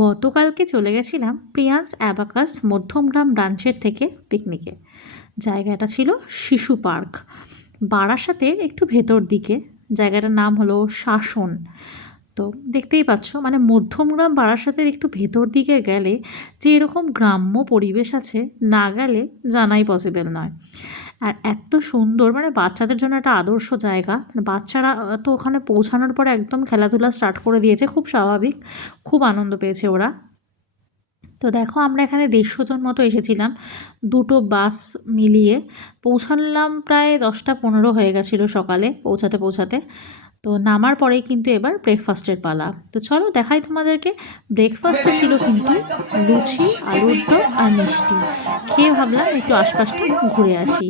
গতকালকে চলে গেছিলাম প্রিয়ান্স অ্যাবাকাস মধ্যমগ্রাম ব্রাঞ্চের থেকে পিকনিকে। জায়গাটা ছিল শিশু পার্ক, বারাসাতের একটু ভেতর দিকে। জায়গাটার নাম হলো শাসন। তো দেখতেই পাচ্ছ, মানে মধ্যমগ্রাম বারাসাতের একটু ভেতর দিকে গেলে যে এরকম গ্রাম্য পরিবেশ আছে, না গেলে জানাই পসিবল নয়। আর এত সুন্দর, মানে বাচ্চাদের জন্য একটা আদর্শ জায়গা। বাচ্চারা তো ওখানে পৌঁছানোর পরে একদম খেলাধুলা স্টার্ট করে দিয়েছে, খুব স্বাভাবিক, খুব আনন্দ পেয়েছে ওরা। তো দেখো, আমরা এখানে 150 জন মতো এসেছিলাম, দুটো বাস মিলিয়ে। পৌঁছালাম প্রায় 10টা 15 হয়ে গেছিলো সকালে পৌঁছাতে পৌঁছাতে। তো নামার পরেই কিন্তু এবার ব্রেকফাস্টের পালা। তো চলো দেখাই তোমাদেরকে। ব্রেকফাস্টে ছিল কিন্তু লুচি, আলুর দম আর মিষ্টি। খেয়ে ভাবলাম একটু আশপাশটা ঘুরে আসি।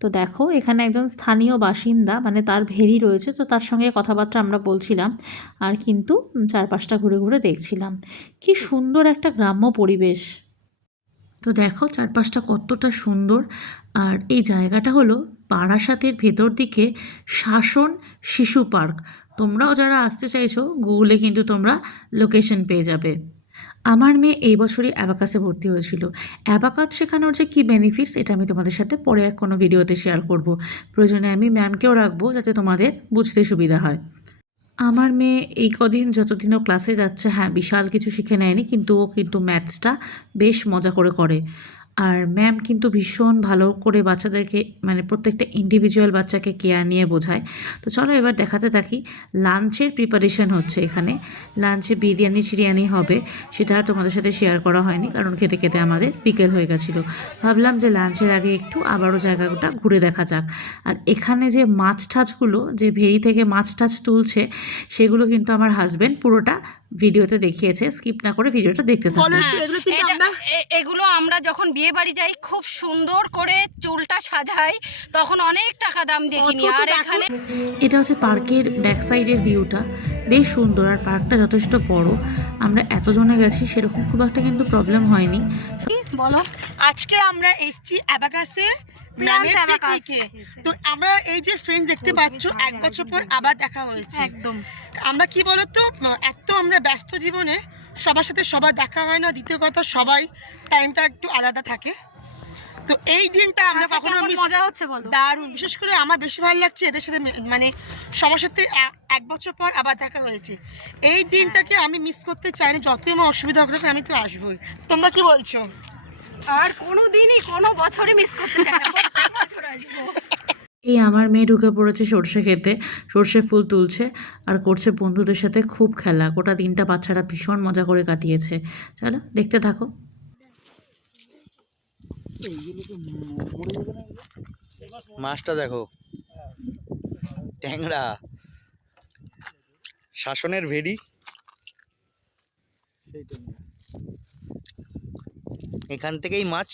তো দেখো, এখানে একজন স্থানীয় বাসিন্দা, মানে তার ভেরি রয়েছে, তো তার সঙ্গে কথাবার্তা আমরা বলছিলাম আর কিন্তু চারপাশটা ঘুরে ঘুরে দেখছিলাম। কি সুন্দর একটা গ্রাম্য পরিবেশ। তো দেখো চারপাশটা কতটা সুন্দর। আর এই জায়গাটা হলো বারাসাতের ভেতর দিকে শাসন শিশু পার্ক। তোমরাও যারা আসতে চাইছো, গুগলে কিন্তু তোমরা লোকেশন পেয়ে যাবে। আমার মেয়ে এই বছরই অ্যাবাকাসে ভর্তি হয়েছিল। অ্যাবাকাস শেখানোর যে কী বেনিফিটস, এটা আমি তোমাদের সাথে পরে কোনো ভিডিওতে শেয়ার করব। প্রয়োজনে আমি ম্যামকেও রাখবো, যাতে তোমাদের বুঝতে সুবিধা হয়। আমার মেয়ে এই কদিন যতদিনও ক্লাসে যাচ্ছে, হ্যাঁ বিশাল কিছু শিখে নেয়নি, কিন্তু ও কিন্তু ম্যাথসটা বেশ মজা করে করে। আর ম্যাম কিন্তু ভীষণ ভালো করে বাচ্চাদেরকে, মানে প্রত্যেকটা ইন্ডিভিজুয়াল বাচ্চাকে কেয়ার নিয়ে বোঝায়। তো চলো এবার দেখাতে থাকি। লাঞ্চের প্রিপারেশন হচ্ছে এখানে। লাঞ্চে বিরিয়ানি টিরিয়ানি হবে, সেটা আর তোমাদের সাথে শেয়ার করা হয়নি, কারণ খেতে খেতে আমাদের বিকেল হয়ে গেছিলো। ভাবলাম যে লাঞ্চের আগে একটু আবারও জায়গাটা ঘুরে দেখা যাক। আর এখানে যে মাছ টাছগুলো, যে ভেড়ি থেকে মাছ টাছ তুলছে, সেগুলো কিন্তু আমার হাজব্যান্ড পুরোটা ভিডিওতে দেখিয়েছে। স্কিপ না করে ভিডিওটা দেখতে থাকো। এগুলো আমরা যখন বিয়ে বাড়ি যাই, খুব সুন্দর করে চুলটা সাজাই, তখন অনেক টাকা দাম দিয়ে কিনি। আর এখানে এটা হচ্ছে পার্কের ব্যাক সাইডের ভিউটা, বেশ সুন্দর। আর পার্কটা যথেষ্ট বড়। আমরা এতজনে গেছি, সেরকম খুব একটা কিন্তু প্রবলেম হয়নি। বলো, আজকে আমরা এসেছি অ্যাবাকাসে, পিকনিকে। তো আমরা এই যে ফ্রেন্ড দেখতে পাচ্ছ, 1 বছর পর আবার দেখা হয়েছে। একদম। আমরা কি বলতো, এক তো আমরা ব্যস্ত জীবনে সবার সাথে সবার দেখা হয় না, দ্বিতীয় কথা সবাই টাইমটা একটু আলাদা থাকে। তো এই দিনটা আমরা কখনো মজা হচ্ছে বলো। দারুণ, বিশেষ করে আমার বেশি ভালো লাগছে এদের সাথে, মানে সবার সাথে 1 বছর পর আবার দেখা হয়েছে। এই দিনটাকে আমি মিস করতে চাই না, যতই আমার অসুবিধা হোক আমি তো আসবোই। তোমরা কি বলছো? আর কোনো দিনই কোনো বছরে মিস করতে চাই না, প্রত্যেক বছর আসবো। এই আমার মেয়ে ঢুকে পড়েছে সর্ষে খেতে, সর্ষে ফুল তুলছে আর করছে বন্ধুদের সাথে খুব খেলা। গোটা দিনটা বাচ্চারা ভীষণ মজা করে কাটিয়েছে। চলো দেখতে থাকো। মাছটা দেখো, ট্যাংরা, শাসনের ভেড়ি। এখান থেকেই মাছ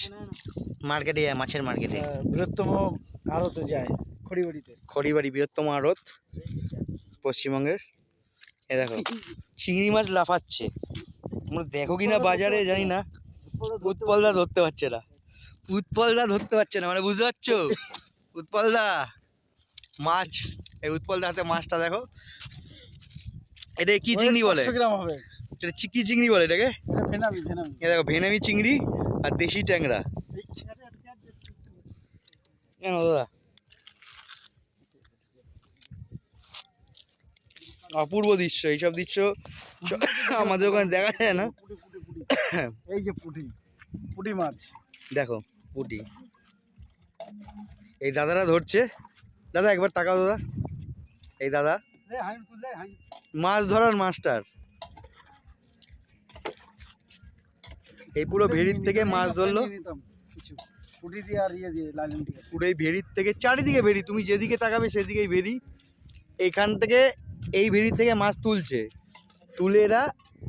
মার্কেটে যায়, মাছের মার্কেটে, বৃহত্তম আড়তে যায় খড়িবাড়িতে। খড়িবাড়ি বৃহত্তম আড়ত পশ্চিমবঙ্গের। এ দেখো চিংড়ি মাছ লাফাচ্ছে, তোমরা দেখো কিনা বাজারে জানি না। উৎপলদা ধরতে পারছে না, উৎপলদা ধরতে পারছে না, মানে বুঝতে পারছো? উৎপলদা মাছ, এই উৎপলদা হাতে মাছটা দেখো। এটা কি চিংড়ি বলে? 500 গ্রাম হবে। এটা কি চিংড়ি বলে এটাকে? এটা ভেনামি, ভেনামি। এ দেখো ভেনামি চিংড়ি আর দেশি ট্যাংরা। দাদা অপূর্ব দৃশ্য, এইসব দৃশ্য আমাদের ওখানে দেখা যায় না। এই যে পুঁটি, পুঁটি মাছ দেখো, পুঁটি। এই দাদারা ধরছে। দাদা একবার তাকাও দাদা, এই দাদা মাছ ধরার মাস্টার। এই পুরো ভেড়ির থেকে মাছ ধরলো, পুঁটি দিয়ে আর ইয়ে দিয়ে লাইন দিয়ে। পুরো এই ভেড়ির থেকে চারিদিকে ভেড়ি, তুমি যেদিকে তাকাবে সেদিকেই ভেড়ি। এইখান থেকে এই ভেড়ি থেকে মাছ তুলছে, তুলে এরা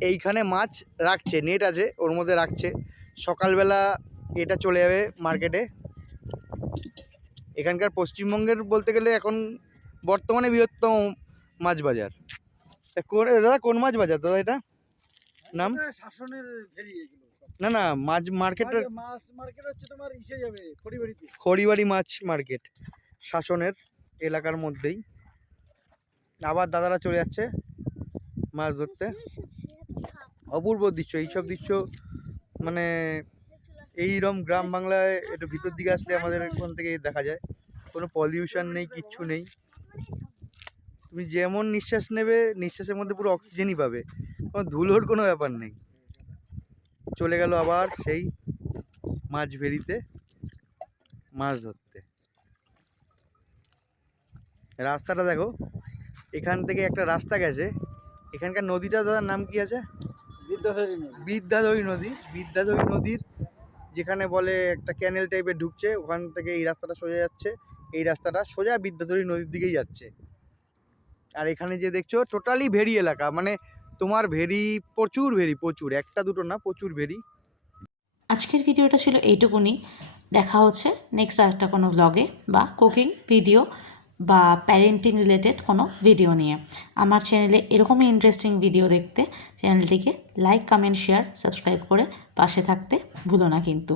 এইখানে মাছ রাখছে, নেট আছে ওর মধ্যে রাখছে। সকালবেলা এটা চলে যাবে মার্কেটে। এখানকার পশ্চিমবঙ্গের বলতে গেলে এখন বর্তমানে বৃহত্তম মাছ বাজার। কোন দাদা, কোন মাছ বাজার দাদা এটা নাম? শাসনের ভেরি এগুলো। না না, মাছ মার্কেটের, মাছ মার্কেট হচ্ছে তোমার ইসে যাবে খড়িবাড়িতে। খড়িবাড়ি মাছ মার্কেট শাসনের এলাকার মধ্যেই। আবার দাদারা চলে যাচ্ছে মাছ ধরতে। অপূর্ব দৃশ্য। এইসব দৃশ্য মানে এইরকম গ্রাম বাংলায় একটু ভিতর দিকে আসলে আমাদের এখান থেকে দেখা যায়। কোনো পলিউশন নেই, কিচ্ছু নেই। তুমি যেমন নিঃশ্বাস নেবে, নিঃশ্বাসের মধ্যে পুরো অক্সিজেনই পাবে, কোনো ধুলোর কোনো ব্যাপার নেই। চলে গেল আবার সেই মাছ ভেড়িতে মাছ ধরতে। রাস্তাটা দেখো, এখান থেকে একটা রাস্তা গেছে। এখানকার নদীটা দাদার নাম কি আছে? বিদ্যাধরী নদী। বিদ্যাধরী নদী। বিদ্যাধরী নদীর যেখানে বলে একটা ক্যানেল টাইপের ঢুকছে, ওখান থেকে এই রাস্তাটা সোজা যাচ্ছে। এই রাস্তাটা সোজা বিদ্যাধরী নদীর দিকেই যাচ্ছে। আর এখানে যে দেখছো টোটালি ভেড়ি এলাকা, মানে তোমার ভেড়ি, প্রচুর ভেড়ি, প্রচুর, একটা দুটো না, প্রচুর ভেড়ি। আজকের ভিডিওটা ছিল এইটুকুনি। দেখা হচ্ছে নেক্সট আরেকটা কোনো ব্লগে বা কুকিং ভিডিও বা প্যারেন্টিং রিলেটেড কোনো ভিডিও নিয়ে। আমার চ্যানেলে এরকমই ইন্টারেস্টিং ভিডিও দেখতে চ্যানেলটিকে লাইক, কমেন্ট, শেয়ার, সাবস্ক্রাইব করে পাশে থাকতে ভুলো না কিন্তু।